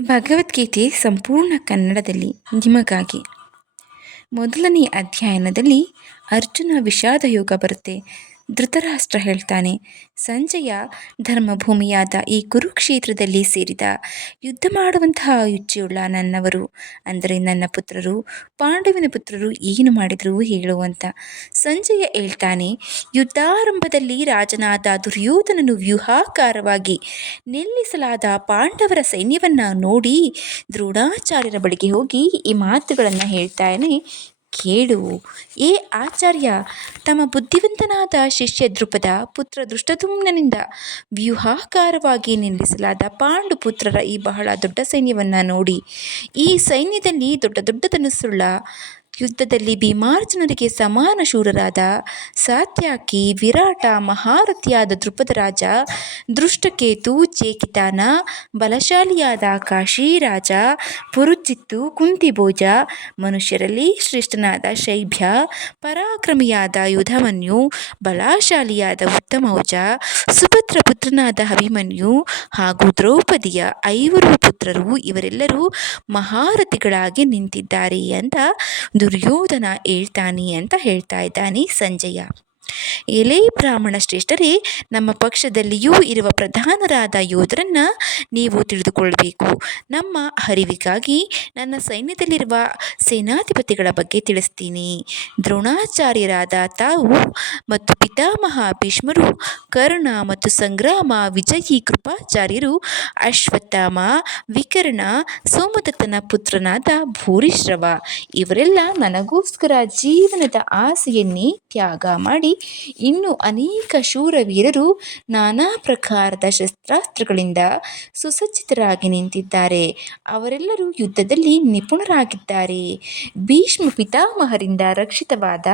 ಭಗವದ್ಗೀತೆ ಸಂಪೂರ್ಣ ಕನ್ನಡದಲ್ಲಿ ನಿಮಗಾಗಿ. ಮೊದಲನೇ ಅಧ್ಯಯನದಲ್ಲಿ ಅರ್ಜುನ ವಿಷಾದ ಯೋಗ ಬರುತ್ತೆ. ಧೃತರಾಷ್ಟ್ರ ಹೇಳ್ತಾನೆ. ಸಂಜಯ ಧರ್ಮಭೂಮಿಯಾದ ಈ ಕುರುಕ್ಷೇತ್ರದಲ್ಲಿ ಸೇರಿದ ಯುದ್ಧ ಮಾಡುವಂತಹ ಯುಚ್ಚಿಯುಳ್ಳ ನನ್ನವರು, ಅಂದರೆ ನನ್ನ ಪುತ್ರರು, ಪಾಂಡವಿನ ಪುತ್ರರು ಏನು ಮಾಡಿದರು ಹೇಳುವಂತ. ಸಂಜಯ ಹೇಳ್ತಾನೆ, ಯುದ್ಧಾರಂಭದಲ್ಲಿ ರಾಜನಾದ ದುರ್ಯೋಧನನು ವ್ಯೂಹಾಕಾರವಾಗಿ ನಿಲ್ಲಿಸಲಾದ ಪಾಂಡವರ ಸೈನ್ಯವನ್ನು ನೋಡಿ ದ್ರೋಣಾಚಾರ್ಯರ ಬಳಿಗೆ ಹೋಗಿ ಈ ಮಾತುಗಳನ್ನು ಹೇಳ್ತಾನೆ. ಕೇಳು. ಏ ಆಚಾರ್ಯ, ತಮ್ಮ ಬುದ್ಧಿವಂತನಾದ ಶಿಷ್ಯ ದೃಪದ ಪುತ್ರ ದೃಷ್ಟದುಮ್ನನಿಂದ ವ್ಯೂಹಾಕಾರವಾಗಿ ನಿಲ್ಲಿಸಲಾದ ಪಾಂಡು ಪುತ್ರರ ಈ ಬಹಳ ದೊಡ್ಡ ಸೈನ್ಯವನ್ನು ನೋಡಿ. ಈ ಸೈನ್ಯದಲ್ಲಿ ದೊಡ್ಡ ದೊಡ್ಡ ಧನುಸ್ಸುಳ್ಳ ಯುದ್ಧದಲ್ಲಿ ಭೀಮಾರ್ಜುನರಿಗೆ ಸಮಾನ ಶೂರರಾದ ಸಾತ್ಯಾಕಿ, ವಿರಾಟ, ಮಹಾರಥಿಯಾದ ದೃಪದ ರಾಜ, ದೃಷ್ಟಕೇತು, ಚೇಕಿತಾನ, ಬಲಶಾಲಿಯಾದ ಕಾಶಿ ರಾಜ, ಪುರುಚಿತ್ತು ಕುಂತಿಭೋಜ ಮನುಷ್ಯರಲ್ಲಿ ಶ್ರೇಷ್ಠನಾದ ಶೈಭ್ಯ, ಪರಾಕ್ರಮಿಯಾದ ಯುಧಮನ್ಯು, ಬಲಾಶಾಲಿಯಾದ ಉತ್ತಮೌಜ ಸುಭದ್ರ ಪುತ್ರನಾದ ಅಭಿಮನ್ಯು ಹಾಗೂ ದ್ರೌಪದಿಯ ಐವರು ಪುತ್ರರು ಇವರೆಲ್ಲರೂ ಮಹಾರಥಿಗಳಾಗಿ ನಿಂತಿದ್ದಾರೆ ಅಂತ ದುರ್ಯೋಧನ ಹೇಳ್ತಾನೆ ಅಂತ ಹೇಳ್ತಾ ಇದ್ದಾನೆ ಸಂಜಯ. ಎಲೆ ಬ್ರಾಹ್ಮಣ ಶ್ರೇಷ್ಠರೇ, ನಮ್ಮ ಪಕ್ಷದಲ್ಲಿಯೂ ಇರುವ ಪ್ರಧಾನರಾದ ಯೋಧರನ್ನು ನೀವು ತಿಳಿದುಕೊಳ್ಳಬೇಕು ನಮ್ಮ ಅರಿವಿಗಾಗಿ ನನ್ನ ಸೈನ್ಯದಲ್ಲಿರುವ ಸೇನಾಧಿಪತಿಗಳ ಬಗ್ಗೆ ತಿಳಿಸ್ತೀನಿ. ದ್ರೋಣಾಚಾರ್ಯರಾದ ತಾವು ಮತ್ತು ಪಿತಾಮಹ ಭೀಷ್ಮರು, ಕರ್ಣ ಮತ್ತು ಸಂಗ್ರಾಮ ವಿಜಯಿ ಕೃಪಾಚಾರ್ಯರು, ಅಶ್ವತ್ಥಾಮ, ವಿಕರ್ಣ, ಸೋಮದತ್ತನ ಪುತ್ರನಾದ ಭೂರಿಶ್ರವ, ಇವರೆಲ್ಲ ನನಗೋಸ್ಕರ ಜೀವನದ ಆಸೆಯನ್ನೇ ತ್ಯಾಗ ಮಾಡಿ ಇನ್ನು ಅನೇಕ ಶೂರವೀರರು ನಾನಾ ಪ್ರಕಾರದ ಶಸ್ತ್ರಾಸ್ತ್ರಗಳಿಂದ ಸುಸಜ್ಜಿತರಾಗಿ ನಿಂತಿದ್ದಾರೆ. ಅವರೆಲ್ಲರೂ ಯುದ್ಧದಲ್ಲಿ ನಿಪುಣರಾಗಿದ್ದಾರೆ. ಭೀಷ್ಮ ಪಿತಾಮಹರಿಂದ ರಕ್ಷಿತವಾದ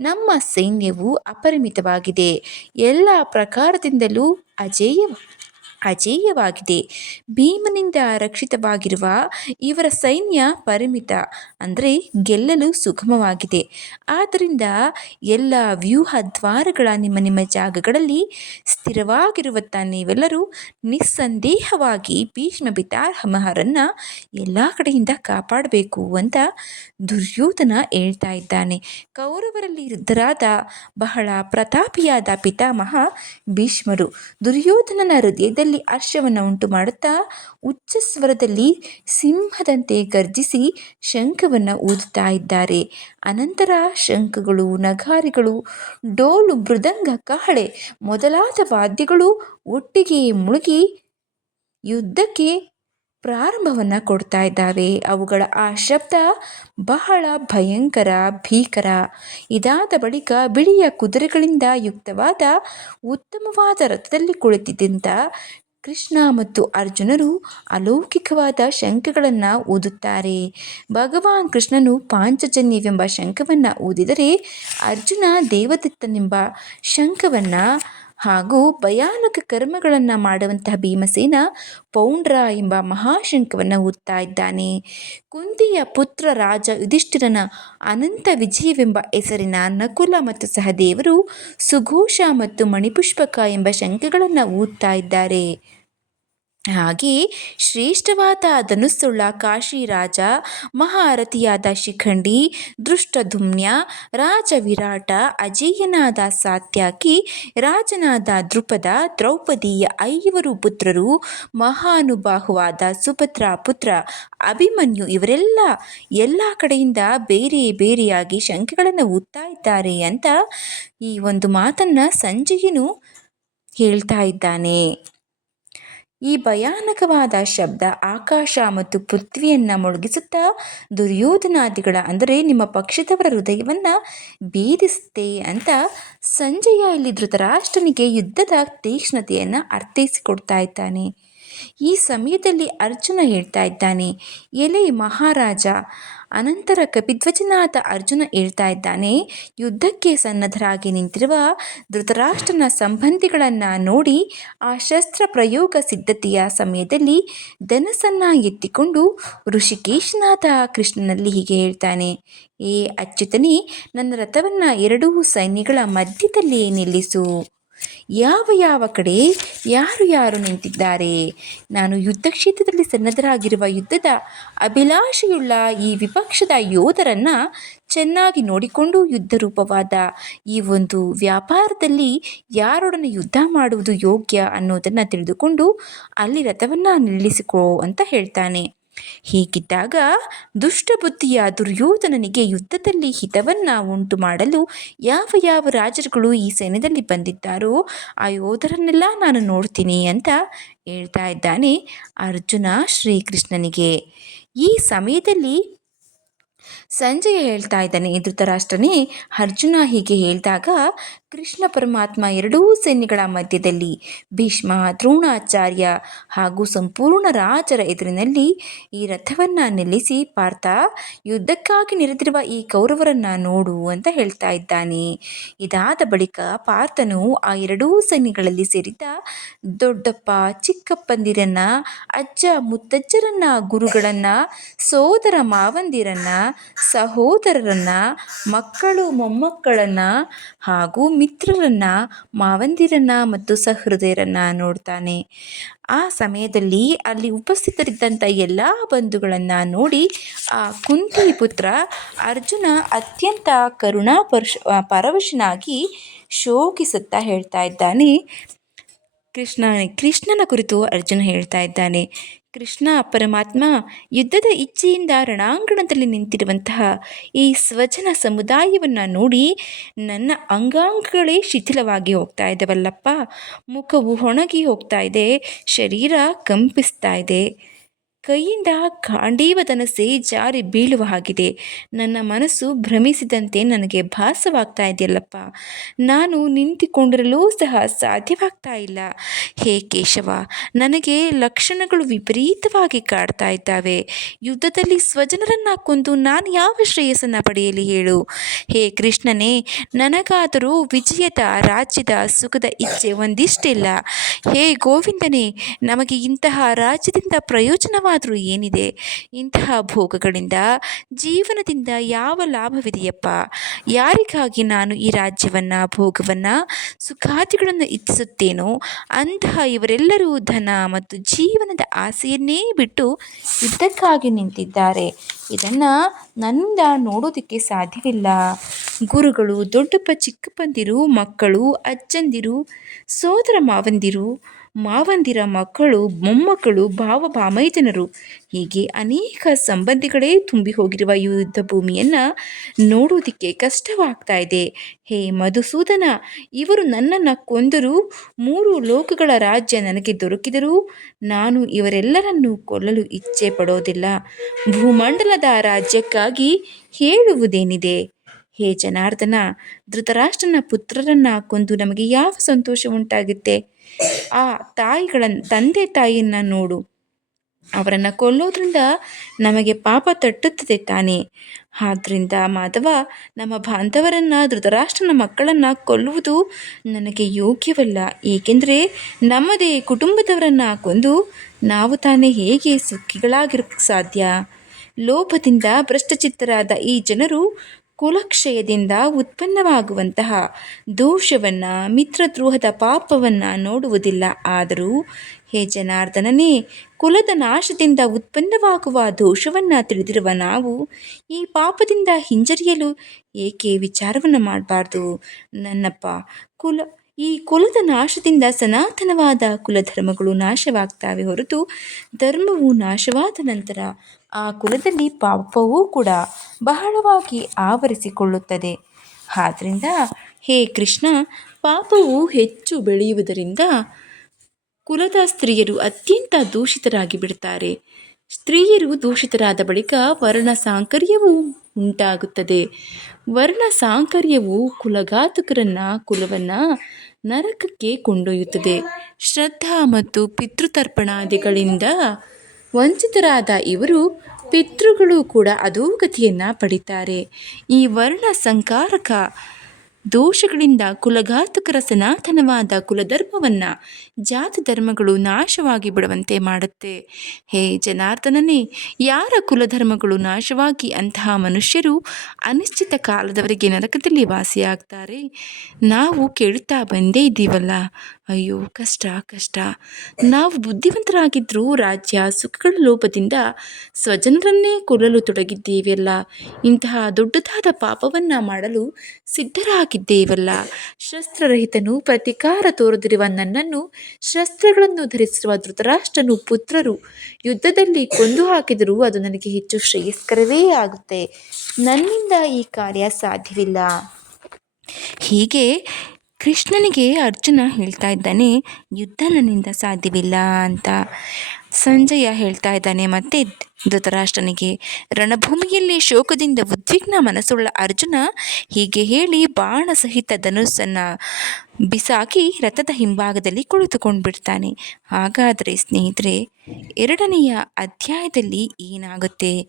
ನಮ್ಮ ಸೈನ್ಯವು ಅಪರಿಮಿತವಾಗಿದೆ. ಎಲ್ಲ ಪ್ರಕಾರದಿಂದಲೂ ಅಜೇಯ ಅಜೇಯವಾಗಿದೆ. ಭೀಮನಿಂದ ರಕ್ಷಿತವಾಗಿರುವ ಇವರ ಸೈನ್ಯ ಪರಿಮಿತ, ಅಂದರೆ ಗೆಲ್ಲಲು ಸುಗಮವಾಗಿದೆ. ಆದ್ದರಿಂದ ಎಲ್ಲ ವ್ಯೂಹ ದ್ವಾರಗಳ ನಿಮ್ಮ ನಿಮ್ಮ ಜಾಗಗಳಲ್ಲಿ ಸ್ಥಿರವಾಗಿರುವತ್ತ ನೀವೆಲ್ಲರೂ ನಿಸ್ಸಂದೇಹವಾಗಿ ಭೀಷ್ಮ ಪಿತಾಮಹರನ್ನು ಎಲ್ಲ ಕಡೆಯಿಂದ ಕಾಪಾಡಬೇಕು ಅಂತ ದುರ್ಯೋಧನ ಹೇಳ್ತಾ ಇದ್ದಾನೆ. ಕೌರವರಲ್ಲಿ ವೃದ್ಧರಾದ ಬಹಳ ಪ್ರತಾಪಿಯಾದ ಪಿತಾಮಹ ಭೀಷ್ಮರು, ದುರ್ಯೋಧನನ ಹೃದಯದಲ್ಲಿ ಹರ್ಷವನ್ನು ಉಂಟು ಮಾಡುತ್ತಾ ಉಚ್ಚ ಸ್ವರದಲ್ಲಿ ಸಿಂಹದಂತೆ ಗರ್ಜಿಸಿ ಶಂಖವನ್ನು ಊದುತ್ತಾ ಇದ್ದಾರೆ. ಅನಂತರ ಶಂಖಗಳು, ನಗಾರಿಗಳು, ಡೋಲು, ಮೃದಂಗ, ಕಹಳೆ ಮೊದಲಾದ ವಾದ್ಯಗಳು ಒಟ್ಟಿಗೆ ಮುಳುಗಿ ಯುದ್ಧಕ್ಕೆ ಪ್ರಾರಂಭವನ್ನು ಕೊಡ್ತಾ ಇದ್ದಾವೆ. ಅವುಗಳ ಆ ಶಬ್ದ ಬಹಳ ಭಯಂಕರ, ಭೀಕರ. ಇದಾದ ಬಳಿಕ ಬಿಳಿಯ ಕುದುರೆಗಳಿಂದ ಯುಕ್ತವಾದ ಉತ್ತಮವಾದ ರಥದಲ್ಲಿ ಕುಳಿತಿದ್ದಂತ ಕೃಷ್ಣ ಮತ್ತು ಅರ್ಜುನರು ಅಲೌಕಿಕವಾದ ಶಂಖಗಳನ್ನು ಓದುತ್ತಾರೆ ಭಗವಾನ್ ಕೃಷ್ಣನು ಪಾಂಚಜನ್ಯವೆಂಬ ಶಂಖವನ್ನು ಓದಿದರೆ ಅರ್ಜುನ ದೇವದತ್ತನೆಂಬ ಶಂಖವನ್ನು ಹಾಗೂ ಭಯಾನಕ ಕರ್ಮಗಳನ್ನು ಮಾಡುವಂತಹ ಭೀಮಸೇನ ಪೌಂಡ್ರ ಎಂಬ ಮಹಾಶಂಖವನ್ನು ಊದ್ತಾ ಇದ್ದಾನೆ. ಕುಂತಿಯ ಪುತ್ರ ರಾಜ ಯುಧಿಷ್ಠಿರನ ಅನಂತ ವಿಜಯವೆಂಬ ಹೆಸರಿನ ನಕುಲ ಮತ್ತು ಸಹದೇವರು ಸುಘೋಷ ಮತ್ತು ಮಣಿಪುಷ್ಪಕ ಎಂಬ ಶಂಖಗಳನ್ನು ಊದ್ತಾ ಇದ್ದಾರೆ. ಹಾಗೆ ಶ್ರೇಷ್ಠವಾದ ಧನುಸ್ಸುಳ್ಳ ಕಾಶಿ ರಾಜ, ಮಹಾರಥಿಯಾದ ಶಿಖಂಡಿ ದುಷ್ಟಧುಮ್ಯ ರಾಜ ವಿರಾಟ ಅಜೇಯನಾದ ಸಾತ್ಯಾಕಿ, ರಾಜನಾದ ದೃಪದ ದ್ರೌಪದಿಯ ಐವರು ಪುತ್ರರು ಮಹಾನುಬಾಹುವಾದ ಸುಭದ್ರ ಪುತ್ರ, ಅಭಿಮನ್ಯು ಇವರೆಲ್ಲ ಎಲ್ಲ ಕಡೆಯಿಂದ ಬೇರೆ ಬೇರೆಯಾಗಿ ಶಂಕೆಗಳನ್ನು ಉತ್ತಾಯಿದ್ದಾರೆ ಅಂತ ಈ ಒಂದು ಮಾತನ್ನು ಸಂಜೆಯನ್ನು ಹೇಳ್ತಾ ಇದ್ದಾನೆ. ಈ ಭಯಾನಕವಾದ ಶಬ್ದ ಆಕಾಶ ಮತ್ತು ಪೃಥ್ವಿಯನ್ನು ಮುಳುಗಿಸುತ್ತಾ ದುರ್ಯೋಧನಾದಿಗಳ, ಅಂದರೆ ನಿಮ್ಮ ಪಕ್ಷದವರ ಹೃದಯವನ್ನು ಭೇದಿಸುತ್ತೆ ಅಂತ ಸಂಜೆಯ ಇಲ್ಲಿ ಧೃತರಾಷ್ಟ್ರನಿಗೆ ಯುದ್ಧದ ತೀಕ್ಷ್ಣತೆಯನ್ನು ಅರ್ಥೈಸಿಕೊಡ್ತಾ ಇದ್ದಾನೆ. ಈ ಸಮಯದಲ್ಲಿ ಅರ್ಜುನ ಹೇಳ್ತಾ ಇದ್ದಾನೆ, ಎಲೆ ಮಹಾರಾಜ. ಅನಂತರ ಕಪಿಧ್ವಜನಾದ ಅರ್ಜುನ ಹೇಳ್ತಾ ಇದ್ದಾನೆ, ಯುದ್ಧಕ್ಕೆ ಸನ್ನದ್ಧರಾಗಿ ನಿಂತಿರುವ ಧೃತರಾಷ್ಟ್ರನ ಸಂಬಂಧಿಗಳನ್ನು ನೋಡಿ ಆ ಶಸ್ತ್ರ ಪ್ರಯೋಗ ಸಿದ್ಧತೆಯ ಸಮಯದಲ್ಲಿ ಧನಸನ್ನ ಎತ್ತಿಕೊಂಡು ಋಷಿಕೇಶನಾದ ಕೃಷ್ಣನಲ್ಲಿ ಹೀಗೆ ಹೇಳ್ತಾನೆ, ಏ ಅಚ್ಯುತನೇ, ನನ್ನ ರಥವನ್ನು ಎರಡೂ ಸೈನ್ಯಗಳ ಮಧ್ಯದಲ್ಲಿ ನಿಲ್ಲಿಸು. ಯಾವ ಯಾವ ಕಡೆ ಯಾರು ಯಾರು ನಿಂತಿದ್ದಾರೆ? ನಾನು ಯುದ್ಧ ಕ್ಷೇತ್ರದಲ್ಲಿ ಸನ್ನದ್ಧರಾಗಿರುವ ಯುದ್ಧದ ಅಭಿಲಾಷೆಯುಳ್ಳ ಈ ವಿಪಕ್ಷದ ಯೋಧರನ್ನು ಚೆನ್ನಾಗಿ ನೋಡಿಕೊಂಡು ಯುದ್ಧ ರೂಪವಾದ ಈ ಒಂದು ವ್ಯಾಪಾರದಲ್ಲಿ ಯಾರೊಡನೆ ಯುದ್ಧ ಮಾಡುವುದು ಯೋಗ್ಯ ಅನ್ನೋದನ್ನು ತಿಳಿದುಕೊಂಡು ಅಲ್ಲಿ ರಥವನ್ನು ನಿಲ್ಲಿಸಿಕೋ ಅಂತ ಹೇಳ್ತಾನೆ. ಹೀಗಿದ್ದಾಗ ದುಷ್ಟಬುದ್ಧಿಯ ದುರ್ಯೋಧನನಿಗೆ ಯುದ್ಧದಲ್ಲಿ ಹಿತವನ್ನು ಉಂಟು ಮಾಡಲು ಯಾವ ಯಾವ ರಾಜರುಗಳು ಈ ಸೈನ್ಯದಲ್ಲಿ ಬಂದಿದ್ದಾರೋ ಆ ಯೋಧರನ್ನೆಲ್ಲ ನಾನು ನೋಡ್ತೀನಿ ಅಂತ ಹೇಳ್ತಾ ಇದ್ದಾನೆ ಅರ್ಜುನ ಶ್ರೀಕೃಷ್ಣನಿಗೆ. ಈ ಸಮಯದಲ್ಲಿ ಸಂಜಯ ಹೇಳ್ತಾ ಇದ್ದಾನೆ ಧೃತರಾಷ್ಟ್ರನೇ ಅರ್ಜುನ ಹೀಗೆ ಹೇಳಿದಾಗ ಕೃಷ್ಣ ಪರಮಾತ್ಮ ಎರಡೂ ಸೈನ್ಯಗಳ ಮಧ್ಯದಲ್ಲಿ ಭೀಷ್ಮ, ದ್ರೋಣಾಚಾರ್ಯ ಹಾಗೂ ಸಂಪೂರ್ಣ ರಾಜರ ಎದುರಿನಲ್ಲಿ ಈ ರಥವನ್ನು ನಿಲ್ಲಿಸಿ ಪಾರ್ಥ, ಯುದ್ಧಕ್ಕಾಗಿ ನೆರೆದಿರುವ ಈ ಕೌರವರನ್ನು ನೋಡು ಅಂತ ಹೇಳ್ತಾ ಇದ್ದಾನೆ. ಇದಾದ ಬಳಿಕ ಪಾರ್ಥನು ಆ ಎರಡೂ ಸೈನ್ಯಗಳಲ್ಲಿ ಸೇರಿದ್ದ ದೊಡ್ಡಪ್ಪ, ಚಿಕ್ಕಪ್ಪಂದಿರನ್ನ, ಅಜ್ಜ ಮುತ್ತಜ್ಜರನ್ನ, ಗುರುಗಳನ್ನ, ಸೋದರ ಮಾವಂದಿರನ್ನ, ಸಹೋದರರನ್ನ, ಮಕ್ಕಳು ಮೊಮ್ಮಕ್ಕಳನ್ನ ಹಾಗೂ ಮಿತ್ರರನ್ನ, ಮಾವಂದಿರನ್ನ ಮತ್ತು ಸಹೃದಯರನ್ನ ನೋಡ್ತಾನೆ. ಆ ಸಮಯದಲ್ಲಿ ಅಲ್ಲಿ ಉಪಸ್ಥಿತರಿದ್ದಂಥ ಎಲ್ಲ ಬಂಧುಗಳನ್ನು ನೋಡಿ, ಆ ಕುಂತಿ ಪುತ್ರ ಅರ್ಜುನ ಅತ್ಯಂತ ಕರುಣಾ ಪರ್ಶ ಪರವಶನಾಗಿ ಶೋಕಿಸುತ್ತಾ ಹೇಳ್ತಾ ಇದ್ದಾನೆ. ಕೃಷ್ಣ, ಕೃಷ್ಣನ ಕುರಿತು ಅರ್ಜುನ ಹೇಳ್ತಾ ಇದ್ದಾನೆ. ಕೃಷ್ಣ ಪರಮಾತ್ಮ ಯುದ್ಧದ ಇಚ್ಛೆಯಿಂದ ರಣಾಂಗಣದಲ್ಲಿ ನಿಂತಿರುವಂತಹ ಈ ಸ್ವಜನ ಸಮುದಾಯವನ್ನು ನೋಡಿ ನನ್ನ ಅಂಗಾಂಗಗಳೇ ಶಿಥಿಲವಾಗಿ ಹೋಗ್ತಾ ಇದ್ದಾವಲ್ಲಪ್ಪ ಮುಖವು ಒಣಗಿ ಹೋಗ್ತಾ ಇದೆ. ಶರೀರ ಕಂಪಿಸ್ತಾ ಇದೆ. ಕೈಯಿಂದ ಗಾಂಡೀವದನಸೆ ಜಾರಿ ಬೀಳುವ ಹಾಗಿದೆ. ನನ್ನ ಮನಸ್ಸು ಭ್ರಮಿಸಿದಂತೆ ನನಗೆ ಭಾಸವಾಗ್ತಾ ಇದೆಯಲ್ಲಪ್ಪ. ನಾನು ನಿಂತಿಕೊಂಡಿರಲು ಸಹ ಸಾಧ್ಯವಾಗ್ತಾ ಇಲ್ಲ. ಹೇ ಕೇಶವ, ನನಗೆ ಲಕ್ಷಣಗಳು ವಿಪರೀತವಾಗಿ ಕಾಡ್ತಾ ಇದ್ದಾವೆ. ಯುದ್ಧದಲ್ಲಿ ಸ್ವಜನರನ್ನ ಕೊಂದು ನಾನು ಯಾವ ಶ್ರೇಯಸ್ಸನ್ನು ಪಡೆಯಲಿ ಹೇಳು. ಹೇ ಕೃಷ್ಣನೇ, ನನಗಾದರೂ ವಿಜಯದ, ರಾಜ್ಯದ ಸುಖದ ಇಚ್ಛೆ ಒಂದಿಷ್ಟಿಲ್ಲ. ಹೇ ಗೋವಿಂದನೇ, ನಮಗೆ ಇಂತಹ ರಾಜ್ಯದಿಂದ ಪ್ರಯೋಜನವಾದ ಆದರೂ ಏನಿದೆ? ಇಂತಹ ಭೋಗಗಳಿಂದ ಜೀವನದಿಂದ ಯಾವ ಲಾಭವಿದೆಯಪ್ಪ? ಯಾರಿಗಾಗಿ ನಾನು ಈ ರಾಜ್ಯವನ್ನು, ಭೋಗವನ್ನು, ಸುಖಾದಿಗಳನ್ನು ಇಚ್ಛಿಸುತ್ತೇನೋ ಅಂತಹ ಇವರೆಲ್ಲರೂ ಧನ ಮತ್ತು ಜೀವನದ ಆಸೆಯನ್ನೇ ಬಿಟ್ಟು ಇದ್ದಕ್ಕಾಗಿ ನಿಂತಿದ್ದಾರೆ. ಇದನ್ನು ನನ್ನಿಂದ ನೋಡೋದಕ್ಕೆ ಸಾಧ್ಯವಿಲ್ಲ. ಗುರುಗಳು, ದೊಡ್ಡಪ್ಪ, ಚಿಕ್ಕಪ್ಪಂದಿರು, ಮಕ್ಕಳು, ಅಜ್ಜಂದಿರು ಸೋದರ ಮಾವಂದಿರು ಮಾವಂದಿರ ಮಕ್ಕಳು, ಮೊಮ್ಮಕ್ಕಳು, ಭಾವ ಭಾಮೈದನರು ಹೀಗೆ ಅನೇಕ ಸಂಬಂಧಿಗಳೇ ತುಂಬಿ ಹೋಗಿರುವ ಯುದ್ಧ ಭೂಮಿಯನ್ನು ನೋಡೋದಕ್ಕೆ ಕಷ್ಟವಾಗ್ತಾ ಇದೆ. ಹೇ ಮಧುಸೂದನ, ಇವರು ನನ್ನನ್ನು ಕೊಂದರೂ ಮೂರು ಲೋಕಗಳ ರಾಜ್ಯ ನನಗೆ ದೊರಕಿದರೂ ನಾನು ಇವರೆಲ್ಲರನ್ನು ಕೊಲ್ಲಲು ಇಚ್ಛೆ ಪಡೋದಿಲ್ಲ. ಭೂಮಂಡಲದ ರಾಜ್ಯಕ್ಕಾಗಿ ಹೇಳುವುದೇನಿದೆ? ಹೇ ಜನಾರ್ದನ, ಧೃತರಾಷ್ಟ್ರನ ಪುತ್ರರನ್ನ ಕೊಂದು ನಮಗೆ ಯಾವ ಸಂತೋಷ ಉಂಟಾಗುತ್ತೆ ಆ ತಾಯಿಗಳ ತಂದೆ ತಾಯಿಯನ್ನು ನೋಡು. ಅವರನ್ನು ಕೊಲ್ಲೋದ್ರಿಂದ ನಮಗೆ ಪಾಪ ತಟ್ಟುತ್ತದೆ ತಾನೇ. ಆದ್ದರಿಂದ ಮಾಧವ, ನಮ್ಮ ಬಾಂಧವರನ್ನು, ಧೃತರಾಷ್ಟ್ರನ ಮಕ್ಕಳನ್ನು ಕೊಲ್ಲುವುದು ನನಗೆ ಯೋಗ್ಯವಲ್ಲ. ಏಕೆಂದರೆ ನಮ್ಮದೇ ಕುಟುಂಬದವರನ್ನು ಕೊಂದು ನಾವು ತಾನೇ ಹೇಗೆ ಸುಖಿಗಳಾಗಿರೋಕ್ಕೆ ಸಾಧ್ಯ? ಲೋಭದಿಂದ ಭ್ರಷ್ಟಚಿತ್ತರಾದ ಈ ಜನರು ಕುಲಕ್ಷಯದಿಂದ ಉತ್ಪನ್ನವಾಗುವಂತಹ ದೋಷವನ್ನು, ಮಿತ್ರದ್ರೋಹದ ಪಾಪವನ್ನು ನೋಡುವುದಿಲ್ಲ. ಆದರೂ ಹೇ ಜನಾರ್ದನನೇ, ಕುಲದ ನಾಶದಿಂದ ಉತ್ಪನ್ನವಾಗುವ ದೋಷವನ್ನು ತಿಳಿದಿರುವ ನಾವು ಈ ಪಾಪದಿಂದ ಹಿಂಜರಿಯಲು ಏಕೆ ವಿಚಾರವನ್ನು ಮಾಡಬಾರ್ದು? ನನ್ನಪ್ಪ, ಕುಲ, ಈ ಕುಲದ ನಾಶದಿಂದ ಸನಾತನವಾದ ಕುಲಧರ್ಮಗಳು ನಾಶವಾಗ್ತಾವೆ ಹೊರತು ಧರ್ಮವು ನಾಶವಾದ ನಂತರ ಆ ಕುಲದಲ್ಲಿ ಪಾಪವೂ ಕೂಡ ಬಹಳವಾಗಿ ಆವರಿಸಿಕೊಳ್ಳುತ್ತದೆ. ಆದ್ದರಿಂದ ಹೇ ಕೃಷ್ಣ, ಪಾಪವು ಹೆಚ್ಚು ಬೆಳೆಯುವುದರಿಂದ ಕುಲದ ಸ್ತ್ರೀಯರು ಅತ್ಯಂತ ದೂಷಿತರಾಗಿ ಬಿಡುತ್ತಾರೆ ಸ್ತ್ರೀಯರು ದೂಷಿತರಾದ ಬಳಿಕ ವರ್ಣ ಸಾಂಕರ್ಯವು ಉಂಟಾಗುತ್ತದೆ. ವರ್ಣ ಸಾಂಕರ್ಯವು ಕುಲಘಾತಕರನ್ನ, ಕುಲವನ್ನು ನರಕಕ್ಕೆ ಕೊಂಡೊಯ್ಯುತ್ತದೆ. ಶ್ರದ್ಧಾ ಮತ್ತು ಪಿತೃತರ್ಪಣಾದಿಗಳಿಂದ ವಂಚಿತರಾದ ಇವರು ಪಿತೃಗಳು ಕೂಡ ಅಧೋಗತಿಯನ್ನು ಪಡಿತಾರೆ. ಈ ವರ್ಣ ಸಂಕಾರಕ ದೋಷಗಳಿಂದ ಕುಲಘಾತಕರ ಸನಾತನವಾದ ಕುಲಧರ್ಮವನ್ನು ಜಾತಿ ಧರ್ಮಗಳು ನಾಶವಾಗಿ ಬಿಡುವಂತೆ ಮಾಡುತ್ತೆ. ಹೇ ಜನಾರ್ದನನೇ, ಯಾರ ಕುಲಧರ್ಮಗಳು ನಾಶವಾಗಿ ಅಂತಹ ಮನುಷ್ಯರು ಅನಿಶ್ಚಿತ ಕಾಲದವರೆಗೆ ನರಕದಲ್ಲಿ ವಾಸಿಯಾಗ್ತಾರೆ? ನಾವು ಕೇಳ್ತಾ ಬಂದೇ ಇದ್ದೀವಲ್ಲ. ಅಯ್ಯೋ, ಕಷ್ಟ ಕಷ್ಟ. ನಾವು ಬುದ್ಧಿವಂತರಾಗಿದ್ದರೂ ರಾಜ್ಯ ಸುಖಗಳ ಲೋಪದಿಂದ ಸ್ವಜನರನ್ನೇ ಕೊಲ್ಲಲು ತೊಡಗಿದ್ದೇವೆಲ್ಲ. ಇಂತಹ ದೊಡ್ಡದಾದ ಪಾಪವನ್ನು ಮಾಡಲು ಸಿದ್ಧರಾಗಿದ್ದೇವಲ್ಲ. ಶಸ್ತ್ರರಹಿತನು ಪ್ರತಿಕಾರ ತೋರದಿರುವ ನನ್ನನ್ನು ಶಸ್ತ್ರಗಳನ್ನು ಧರಿಸಿರುವ ಧೃತರಾಷ್ಟ್ರನು ಪುತ್ರರು. ಯುದ್ಧದಲ್ಲಿ ಕೊಂದು ಹಾಕಿದರೂ ಅದು ನನಗೆ ಹೆಚ್ಚು ಶ್ರೇಯಸ್ಕರವೇ ಆಗುತ್ತೆ. ನನ್ನಿಂದ ಈ ಕಾರ್ಯ ಸಾಧ್ಯವಿಲ್ಲ. ಹೀಗೆ ಕೃಷ್ಣನಿಗೆ ಅರ್ಜುನ ಹೇಳ್ತಾ ಇದ್ದಾನೆ ಯುದ್ಧ ನನ್ನಿಂದ ಸಾಧ್ಯವಿಲ್ಲ ಅಂತ. ಸಂಜಯ ಹೇಳ್ತಾ ಇದ್ದಾನೆ, ಮತ್ತೆ ಧೃತರಾಷ್ಟ್ರನಿಗೆ ರಣಭೂಮಿಯಲ್ಲಿ ಶೋಕದಿಂದ ಉದ್ವಿಗ್ನ ಮನಸ್ಸುಳ್ಳ ಅರ್ಜುನ ಹೀಗೆ ಹೇಳಿ ಬಾಣ ಸಹಿತ ಧನುಸ್ಸನ್ನು ಬಿಸಾಕಿ ರಥದ ಹಿಂಭಾಗದಲ್ಲಿ ಕುಳಿತುಕೊಂಡು ಬಿಡ್ತಾನೆ ಹಾಗಾದರೆ ಸ್ನೇಹಿತರೆ, ಎರಡನೆಯ ಅಧ್ಯಾಯದಲ್ಲಿ ಏನಾಗುತ್ತೆ?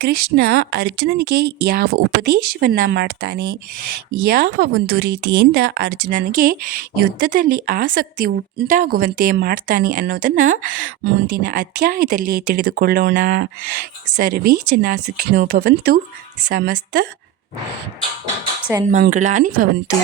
ಕೃಷ್ಣ ಅರ್ಜುನನಿಗೆ ಯಾವ ಉಪದೇಶವನ್ನು ಮಾಡ್ತಾನೆ? ಯಾವ ಒಂದು ರೀತಿಯಿಂದ ಅರ್ಜುನನಿಗೆ ಯುದ್ಧದಲ್ಲಿ ಆಸಕ್ತಿ ಉಂಟಾಗುವಂತೆ ಮಾಡ್ತಾನೆ ಅನ್ನೋದನ್ನು ಮುಂದಿನ ಅಧ್ಯಾಯದಲ್ಲಿ ತಿಳಿದುಕೊಳ್ಳೋಣ. ಸರ್ವೇ ಜನ ಸುಖಿನೋ ಭವಂತು, ಸಮಸ್ತ ಸನ್ಮಂಗಳಾನಿ ಭವಂತು.